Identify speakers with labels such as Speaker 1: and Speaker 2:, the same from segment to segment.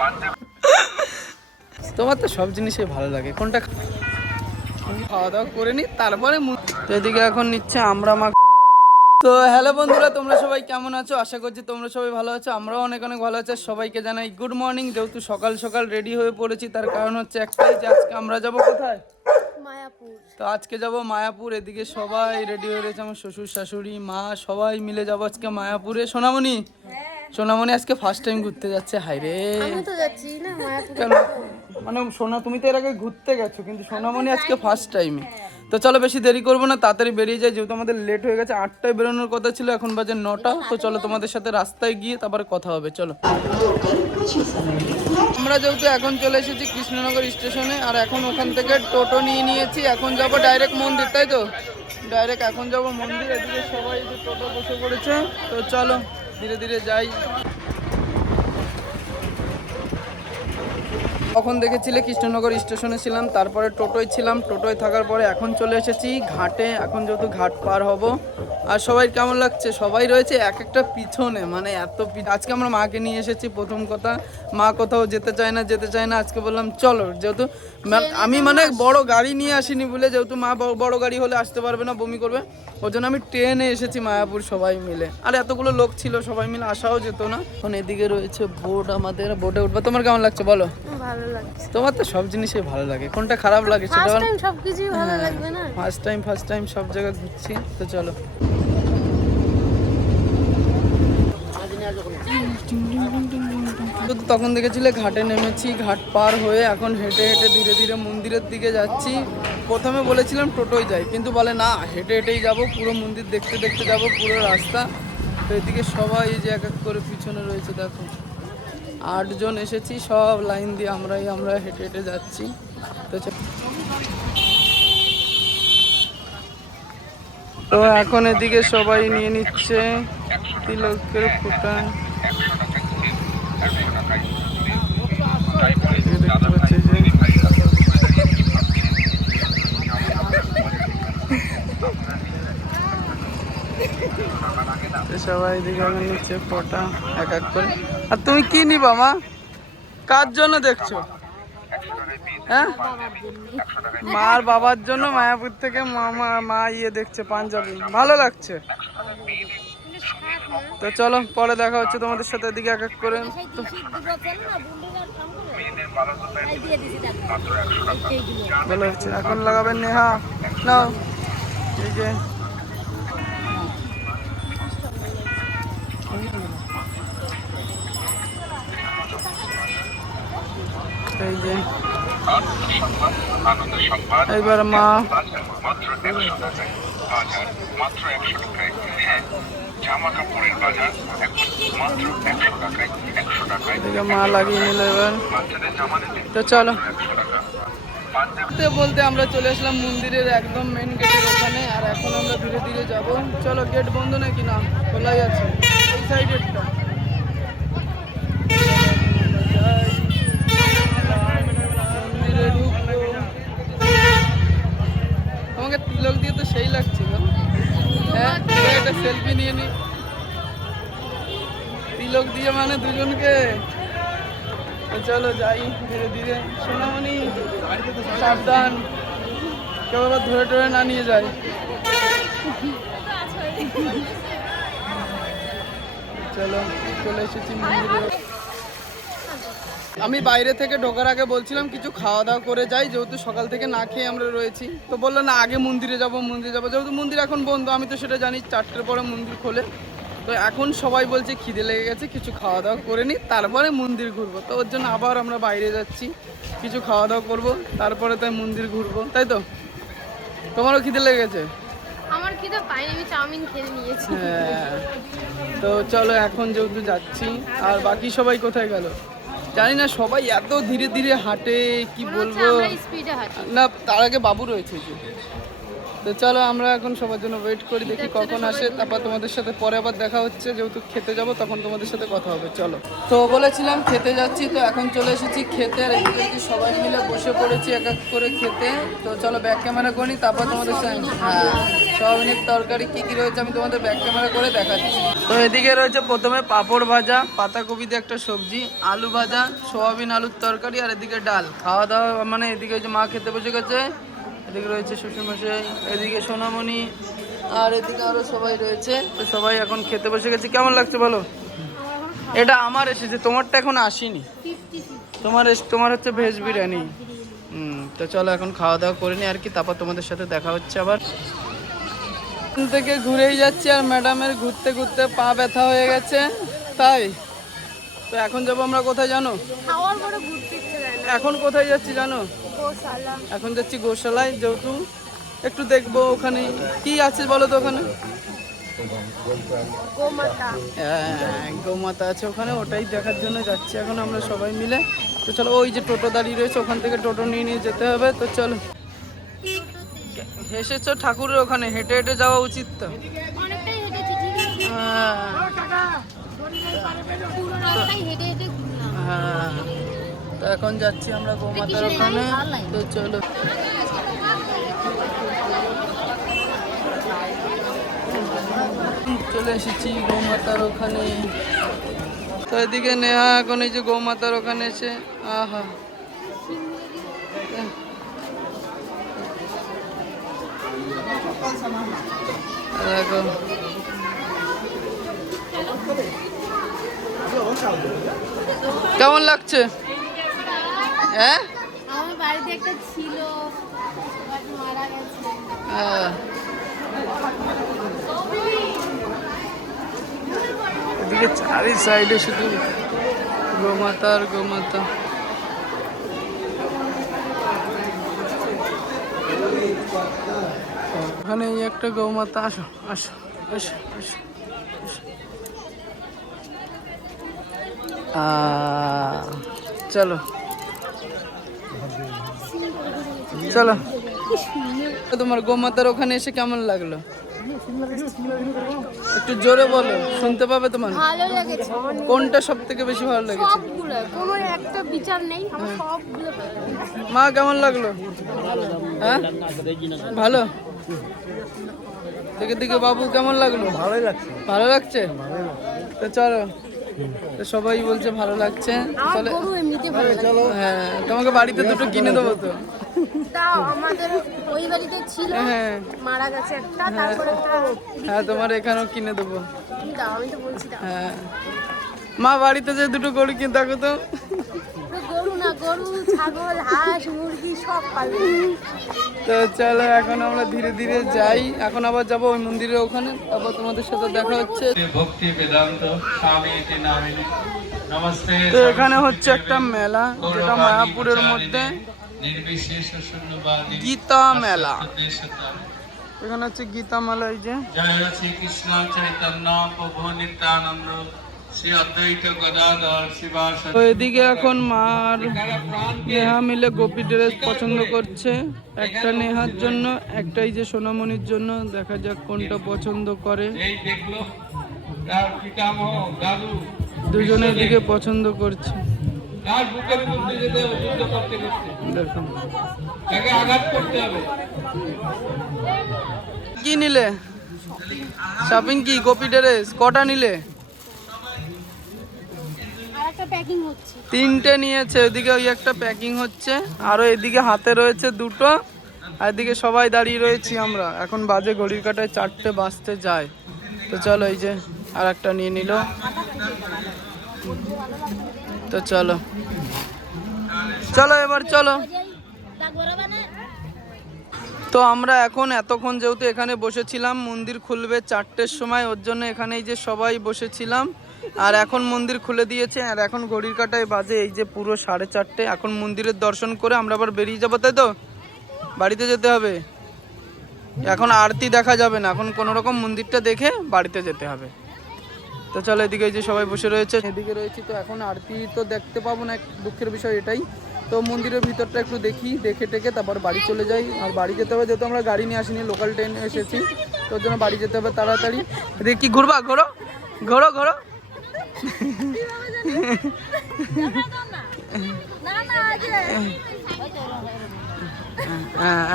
Speaker 1: তোমার তো সব জিনিসই ভালো লাগে। কোনটা খাওয়া দাওয়া করে নি তারপরে এদিকে এখন নিচ্ছে আমরা মা তো হ্যালো বন্ধুরা তোমরা সবাই কেমন আছো? আশা করছি তোমরা সবাই ভালো আছো আমরাও অনেক অনেক ভালো আছি। সবাইকে জানাই গুড মর্নিং যেহেতু সকাল সকাল রেডি হয়ে পড়েছি তার কারণ হচ্ছে একটাই যে আজকে আমরা যাব কোথায়?
Speaker 2: মায়াপুর।
Speaker 1: তো আজকে যাব মায়াপুর এদিকে সবাই রেডি হয়ে রয়েছে আমার শ্বশুর শাশুড়ি মা সবাই মিলে যাব আজকে মায়াপুরে। সোনামণি সোনামণি আজকে ফার্স্ট টাইম ঘুরতে যাচ্ছে হাই রে।
Speaker 2: আমি তো যাচ্ছি না
Speaker 1: কেন? মানে সোনা তুমি তো এর আগে ঘুরতে গেছো কিন্তু সোনামণি আজকে ফার্স্ট টাইমে তো চলো বেশি দেরি করব না তাড়াতাড়ি বেরিয়ে যাই যেহেতু আমাদের লেট হয়ে গেছে আটটায় বেরোনোর কথা ছিল এখন বাজে নটা তো চলো তোমাদের সাথে রাস্তায় গিয়ে তারপরে কথা হবে চলো। আমরা যেহেতু এখন চলে এসেছি কৃষ্ণনগর স্টেশনে আর এখন ওখান থেকে টোটো নিয়ে নিয়েছি এখন যাব ডাইরেক্ট মন্দির তাই তো? ডাইরেক্ট এখন যাব মন্দির এদিকে সবাই টোটো বসে পড়েছে তো চলো। ধীরে ধীরে যাই। তখন দেখেছিলে কৃষ্ণনগর স্টেশনে ছিলাম তারপরে টোটোয় ছিলাম। টোটোয় থাকার পরে এখন চলে এসেছি ঘাটে এখন যেহেতু ঘাট পার হব। আর সবাই কেমন লাগছে? সবাই রয়েছে এক একটা পিছনে মানে এত আজকে আমরা মাকে নিয়ে এসেছি প্রথম কথা। মা কোথাও যেতে চায় না যেতে চায় না আজকে বললাম চলো যেহেতু আমি মানে বড় গাড়ি নিয়ে আসিনি বলে যেহেতু মা বড় গাড়ি হলে আসতে পারবে না বমি করবে। ওই জন্য আমি ট্রেনে এসেছি মায়াপুর সবাই মিলে। আর এতগুলো লোক ছিল সবাই মিলে আসাও যেত না। এখন এদিকে রয়েছে বোট আমাদের। বোটে উঠবে। তোমার কেমন লাগছে বলো?
Speaker 2: ভালো লাগছে।
Speaker 1: তোমার তো সব জিনিসই ভালো লাগে। কোনটা খারাপ লাগে সেটা
Speaker 2: ফার্স্ট টাইম সবকিছুই ভালো লাগবে না?
Speaker 1: ফার্স্ট টাইম ফার্স্ট টাইম সব জায়গায় ঘুরছি। তো চলো। শুধু তখন দেখেছিলে ঘাটে নেমেছি, ঘাট পার হয়ে এখন হেঁটে হেঁটে ধীরে ধীরে মন্দিরের দিকে যাচ্ছি। প্রথমে বলেছিলাম টোটোয় যাই, কিন্তু বলে না, হেঁটে হেঁটেই যাব, পুরো মন্দির দেখতে দেখতে যাব, পুরো রাস্তা। তো এদিকে সবাই যে এক এক করে পিছনে রয়েছে, দেখো। আটজন এসেছি, সব লাইন দিয়ে আমরাই, আমরা হেঁটে হেঁটে যাচ্ছি। তো তো এখন এদিকে সবাই নিয়ে নিচ্ছে তিলকের ফুটা সবাই এখন নিচ্ছে ফোটা, এক এক করে। আর তুমি কি নিবা, মা? কার জন্য দেখছ? হ্যাঁ? মার বাবার জন্য মায়াপুর থেকে মামা মা ইয়ে দেখছে পাঞ্জাবি। ভালো লাগছে। তো চলো, পরে দেখা হচ্ছে তোমাদের সাথে, এদিকে এক এক করে। ভালো হচ্ছে এখন লাগাবেন নেহা? নাও, এই যে।
Speaker 3: একশো টাকায়
Speaker 1: এদিকে মা লাগিয়ে নিল এবার।
Speaker 3: বাচ্চাদের জামা নিতে
Speaker 1: তো চলো। বলতে বলতে আমরা চলে আসলাম মন্দিরের একদম মেন গেটের ওখানে আর এখন আমরা ধীরে ধীরে যাব। চলো গেট বন্ধ নাকি? না খোলাই আছে। তোমাকে তিলক দিয়ে তো সেই লাগছে হ্যাঁ একটা সেলফি নিয়ে নি। তিলক দিয়ে মানে দুজনকে। চলো যাই ধীরে ধীরে। সোনামণি, সাবধান। কেউ আবার ধরে টরে না নিয়ে যায়। চলো চলে এসেছি আমি বাইরে থেকে ঢোকার আগে বলছিলাম কিছু খাওয়া দাওয়া করে যাই যেহেতু সকাল থেকে না খেয়ে আমরা রয়েছি। তো বলল না আগে মন্দিরে যাব মন্দিরে যাব। যেহেতু মন্দির এখন বন্ধ আমি তো সেটা জানি চারটের পরে মন্দির খোলে। তো এখন সবাই বলছে খিদে লেগে গেছে কিছু খাওয়া দাওয়া করে নিই তারপরে মন্দির ঘুরবো। তো ওর জন্য আবার আমরা বাইরে যাচ্ছি কিছু খাওয়া দাওয়া করব তারপরে তাই মন্দির ঘুরবো তাই তো? তোমারও খিদে লেগেছে?
Speaker 2: আমার খিদে পাইনি আমি চাউমিন খেয়ে নিয়েছি।
Speaker 1: হ্যাঁ। তো চলো এখন যেহেতু যাচ্ছি আর বাকি সবাই কোথায় গেল? জানি না সবাই এত ধীরে ধীরে হাঁটে কি বলব? না তার আগে বাবু রয়েছে তো চলো আমরা এখন সবার জন্য ওয়েট করি, দেখি কখন আসে। তারপর তোমাদের সাথে পরে আবার দেখা হচ্ছে। যেহেতু খেতে যাব, তখন তোমাদের সাথে কথা হবে। চলো। তো বলেছিলাম খেতে যাচ্ছি, তো এখন চলে এসেছি খেতে। আর এদিকে সবাই মিলে বসে পড়েছি এক এক করে খেতে। তো চলো ব্যাক ক্যামেরা করি, তারপর তোমাদের সাথে হ্যাঁ সোয়াবিনের তরকারি কী কী রয়েছে আমি তোমাদের ব্যাক ক্যামেরা করে দেখাচ্ছি। তো এদিকে রয়েছে প্রথমে পাঁপড় ভাজা, পাতাকপি দিয়ে একটা সবজি, আলু ভাজা, সোয়াবিন আলুর তরকারি, আর এদিকে ডাল। খাওয়া দাওয়া মানে এদিকে যে মা খেতে বসে গেছে। এদিকে রয়েছে শ্বশুরমশাই এদিকে সোনামণি আর এদিকে আরও সবাই রয়েছে। তো সবাই এখন খেতে বসে গেছে। কেমন লাগছে বলো? এটা আমার এসেছে তোমারটা এখন আসেনি। তোমার এস- তোমার হচ্ছে ভেজ বিরিয়ানি। হুম তো চলো এখন খাওয়া দাওয়া করে নি আর কি তারপর তোমাদের সাথে দেখা হচ্ছে আবার। এখান থেকে ঘুরেই যাচ্ছি আর ম্যাডামের ঘুরতে ঘুরতে পা ব্যথা হয়ে গেছে। তাই তো এখন যাব আমরা কোথায় জানো?
Speaker 2: খাওয়ার পরে ঘুরতে ইচ্ছে যায় না।
Speaker 1: এখন কোথায় যাচ্ছি জানো? এখন যাচ্ছি গোশালায় যেহেতু একটু দেখব ওখানে কি আছে বলো তো ওখানে?
Speaker 2: গোমাতা।
Speaker 1: হ্যাঁ, গোমাতা আছে ওখানে ওটাই দেখার জন্য যাচ্ছি এখন আমরা সবাই মিলে। তো চলো ওই যে টোটো দাঁড়িয়ে রয়েছে ওখান থেকে টোটো নিয়ে নিয়ে যেতে হবে। তো চলো এসেছ ঠাকুরের ওখানে হেঁটে হেঁটে যাওয়া উচিত তো।
Speaker 2: আছে।
Speaker 1: হ্যাঁ। তো এখন যাচ্ছি আমরা গোমাতার ওখানে। তো চলো। চলে এসেছি গোমাতার ওখানে। তো এদিকে নেহা এখন এই যে গোমাতার ওখানে এসে আহা। দেখো। কেমন লাগছে? হ্যাঁ?
Speaker 2: আমার বাড়িতে একটা ছিল মারা গেছে।
Speaker 1: হ্যাঁ। এদিকে চারি সাইডে শুধু গোমাতা আর গোমাতা। ওখানে একটা গৌমাতা আসো আসো আসো আসো চলো। চলো। তোমার গোমাতার ওখানে এসে কেমন লাগল? একটু জোরে বলো শুনতে পাবে তোমার?
Speaker 2: ভালো লেগেছে।
Speaker 1: কোনটা সব থেকে বেশি ভালো লেগেছে?
Speaker 2: সবগুলো কোনো একটা বিচার নেই আমার সবগুলো
Speaker 1: মা কেমন লাগল? হ্যাঁ? ভালো? দেখে দেখে বাবু কেমন লাগল? ভালোই লাগছে। ভালো লাগছে? তো চলো। তো সবাই বলছে ভালো লাগছে।
Speaker 2: ভালো লাগে।
Speaker 1: হ্যাঁ তোমাকে বাড়িতে দুটো কিনে দেবো তো।
Speaker 2: তাও আমাদের ওই বাড়িতে ছিল
Speaker 1: হ্যাঁ।
Speaker 2: মারা গেছে একটা তারপরে
Speaker 1: হ্যাঁ তোমার এখানেও কিনে দেবো।
Speaker 2: দাও আমি তো বলছি দাও।
Speaker 1: হ্যাঁ। মা বাড়িতে যে দুটো গরু কিনে থাকো তো।
Speaker 2: তো গরু না গরু ছাগল হাঁস মুরগি সব পাবে।
Speaker 1: তো চলো এখন আমরা ধীরে ধীরে যাই। এখন আবার যাব ওই মন্দিরের ওখানে। তারপর তোমাদের সাথে দেখা হচ্ছে।
Speaker 4: ভক্তি বেদান্ত স্বামী নামিনী।
Speaker 1: তো এখানে হচ্ছে একটা মেলা যেটা মায়াপুরের মধ্যে গীতা মেলা। এখানে হচ্ছে গীতা মেলা এই যে।
Speaker 4: শ্রীকৃষ্ণ চৈতন্য প্রভু নিত্যানন্দ।
Speaker 1: তো এদিকে এখন মার নেহা মিলে গোপী ড্রেস পছন্দ করছে। একটা নেহার জন্য একটাই যে সোনামণির জন্য। দেখা যাক কোনটা পছন্দ করে।
Speaker 4: এই দেখল তার পিতামহ দাদু।
Speaker 1: দুজনে এদিকে পছন্দ করছে।
Speaker 4: তার বুকের মধ্যে যেতে যুদ্ধ করতে করতে
Speaker 1: দেখো
Speaker 4: তাকে আঘাত করতে হবে।
Speaker 1: কি নিলে? শপিং কি গোপী ড্রেস? কটা নিলে?
Speaker 2: আর একটা প্যাকিং হচ্ছে।
Speaker 1: তিনটে নিয়েছে ওইদিকে ওই একটা প্যাকিং হচ্ছে। আরও এদিকে হাতে রয়েছে দুটো আর এদিকে সবাই দাঁড়িয়ে রয়েছি আমরা। এখন বাজে ঘড়ির কাটায় চারটে বাজতে যায়। তো চলো এই যে আর একটা নিয়ে নিল। তো চলো। চলো এবার চলো। তো আমরা এখন এতক্ষণ যেহেতু এখানে বসেছিলাম, মন্দির খুলবে চারটের সময়, ওর জন্য এখানে যে সবাই বসেছিলাম। আর এখন মন্দির খুলে দিয়েছে, আর এখন ঘড়ির কাটায় বাজে এই যে পুরো সাড়ে চারটে। এখন মন্দিরের দর্শন করে আমরা আবার বেরিয়ে যাব, তাই তো? বাড়িতে যেতে হবে। এখন আরতি দেখা যাবে না, এখন কোনো রকম মন্দিরটা দেখে বাড়িতে যেতে হবে। তো চলো এদিকে যে সবাই বসে রয়েছে। এদিকে রয়েছি তো এখন আরতি তো দেখতে পাবো না এক দুঃখের বিষয় এটাই। তো মন্দিরের ভিতরটা একটু দেখি দেখে টেকে তারপর বাড়ি চলে যাই। আর বাড়ি যেতে হবে যেহেতু আমরা গাড়ি নিয়ে আসিনি লোকাল ট্রেন এসেছি তো ওর জন্য বাড়ি যেতে হবে তাড়াতাড়ি। এদিকে কি ঘুরবা? ঘোরো ঘোরো ঘোরো। হ্যাঁ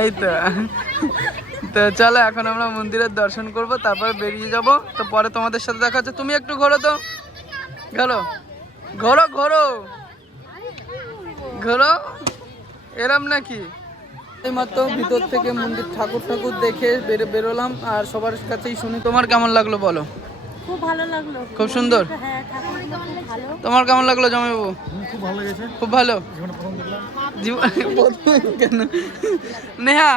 Speaker 1: এই তো। তো চলো, এখন আমরা মন্দিরের দর্শন করব, তারপরে বেরিয়ে যাব। তো পরে তোমাদের সাথে দেখা হচ্ছে। তুমি একটু ঘোরো তো। ঘোরো। ঘোরো ঘোরো। ঘোরো। এরম নাকি? এইমাত্র ভিতর থেকে মন্দির ঠাকুর ঠাকুর দেখে বেরো, বেরোলাম, আর সবার কাছেই শুনি। তোমার কেমন লাগল বলো?
Speaker 2: খুব ভালো লাগল।
Speaker 1: খুব সুন্দর।
Speaker 2: হ্যাঁ ভালো।
Speaker 1: তোমার কেমন লাগল জামাইবাবু
Speaker 5: খুব ভালো লেগেছে।
Speaker 1: খুব ভালো।
Speaker 5: জীবনে প্রথম দেখলাম।
Speaker 1: জীবনে প্রথম কেন? নেহা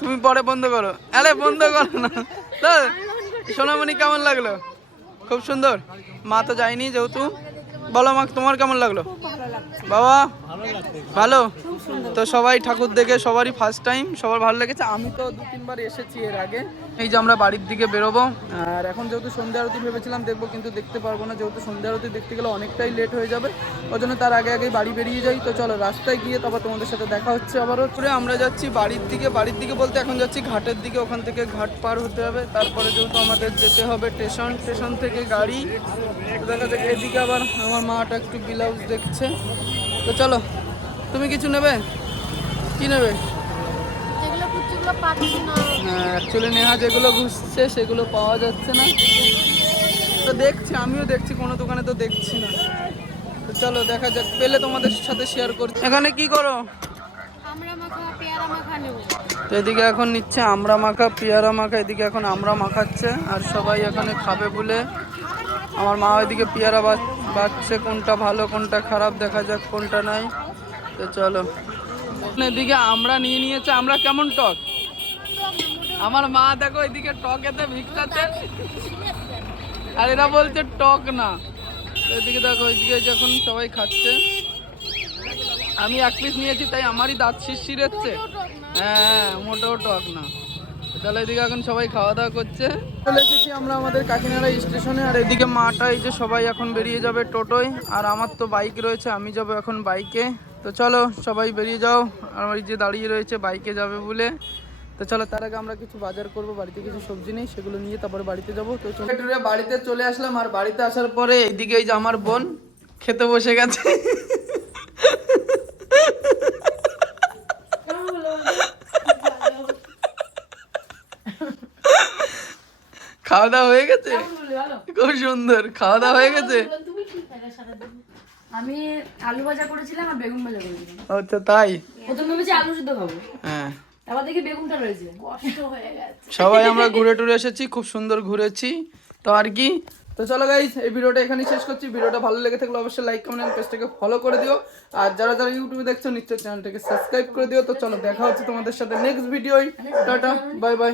Speaker 1: তুমি পরে বন্ধ করো। আরে বন্ধ করো না। সোনামণি কেমন লাগল? খুব সুন্দর। মা তো যায়নি যেহেতু। বলো মা তোমার কেমন লাগল? বাবা ভালো তো সবাই ঠাকুর দেখে সবারই ফার্স্ট টাইম সবার ভালো লেগেছে। আমি তো দু তিনবার এসেছি এর আগে। এই যে আমরা বাড়ির দিকে বেরোবো। আর এখন যেহেতু সন্ধ্যা আরতি ভেবেছিলাম দেখব কিন্তু দেখতে পারব না। যেহেতু সন্ধ্যা আরতি দেখতে গেলে অনেকটাই লেট হয়ে যাবে। ওই জন্য তার আগে আগেই বাড়ি বেরিয়ে যাই। তো চলো রাস্তায় গিয়ে তারপর তোমাদের সাথে দেখা হচ্ছে আবারও। করে আমরা যাচ্ছি বাড়ির দিকে। বাড়ির দিকে বলতে এখন যাচ্ছি ঘাটের দিকে। ওখান থেকে ঘাট পার হতে হবে। তারপরে যেহেতু আমাদের যেতে হবে স্টেশন স্টেশন থেকে গাড়ি। দেখা যাক এদিকে আবার আমার মাটা একটু ব্লাউজ দেখছে। তো চলো তুমি কিছু নেবে? কি নেবে?
Speaker 2: না।
Speaker 1: অ্যাকচুয়ালি নেহা যেগুলো ঘুরছে সেগুলো পাওয়া যাচ্ছে না। তো দেখছি আমিও দেখছি কোনো দোকানে তো দেখছি না। তো চলো দেখা যাক পেলে তোমাদের সাথে শেয়ার করছি। এখানে কি করো? তো এদিকে এখন নিচ্ছে আমরা মাখা পেয়ারা মাখা এদিকে এখন আমরা মাখাচ্ছে। আর সবাই এখানে খাবে বলে। আমার মা ওইদিকে পেয়ারা বাচ- বাচ্ছে কোনটা ভালো, কোনটা খারাপ, দেখা যাক কোনটা নাই। তো চলো। এদিকে আমরা নিয়ে নিয়েছে, আমরা কেমন টক? আমার মা দেখো এদিকে টক এতে ভিক্ষাতে। আর এরা বলছে টক না। এদিকে দেখো, এদিকে যখন সবাই খাচ্ছে। আমি এক পিস নিয়েছি, তাই আমারই দাঁত শিরশির হচ্ছে। হ্যাঁ মোটেও টক না। তাহলে এদিকে এখন সবাই খাওয়া দাওয়া করছে। চলে এসেছি আমরা আমাদের কাকিনাড়া স্টেশনে, আর এদিকে মাটা, এই যে সবাই এখন বেরিয়ে যাবে টোটোয়, আর আমার তো বাইক রয়েছে, আমি যাব এখন বাইকে। তো চলো, সবাই বেরিয়ে যাও আমার যে দাঁড়িয়ে রয়েছে, বাইকে যাবে বলে। তো চলো, তার আগে আমরা কিছু বাজার করব, বাড়িতে কিছু সবজি নেই, সেগুলো নিয়ে তারপরে বাড়িতে যাব। তো। বাড়িতে চলে আসলাম, আর বাড়িতে আসার পরে এইদিকে এই যে আমার বোন, খেতে বসে গেছে। খাওয়া দাওয়া হয়ে গেছে? খুব সুন্দর খাওয়া দাওয়া হয়ে গেছে?
Speaker 6: আমি আলু ভাজা করেছিলাম আর বেগুন ভাজা করেছিলাম।
Speaker 1: আচ্ছা তাই?
Speaker 6: প্রথমে ভেবেছি আলু সিদ্ধ খাব।
Speaker 1: হ্যাঁ।
Speaker 6: তারপর দেখি বেগুনটা রয়েছে।
Speaker 1: সবাই আমরা ঘুরে টুরে এসেছি খুব সুন্দর ঘুরেছি। তো আর কি? তো চলো গাইজ এই ভিডিওটা এখানে শেষ করছি। ভিডিওটা ভালো লেগে থাকলে অবশ্যই লাইক কমেন্ট পেজটাকে ফলো করে দিও। আর যারা যারা ইউটিউবে দেখছ নিশ্চয় চ্যানেলটাকে সাবস্ক্রাইব করে দিও। তো চলো দেখা হচ্ছে তোমাদের সাথে next video tata bye bye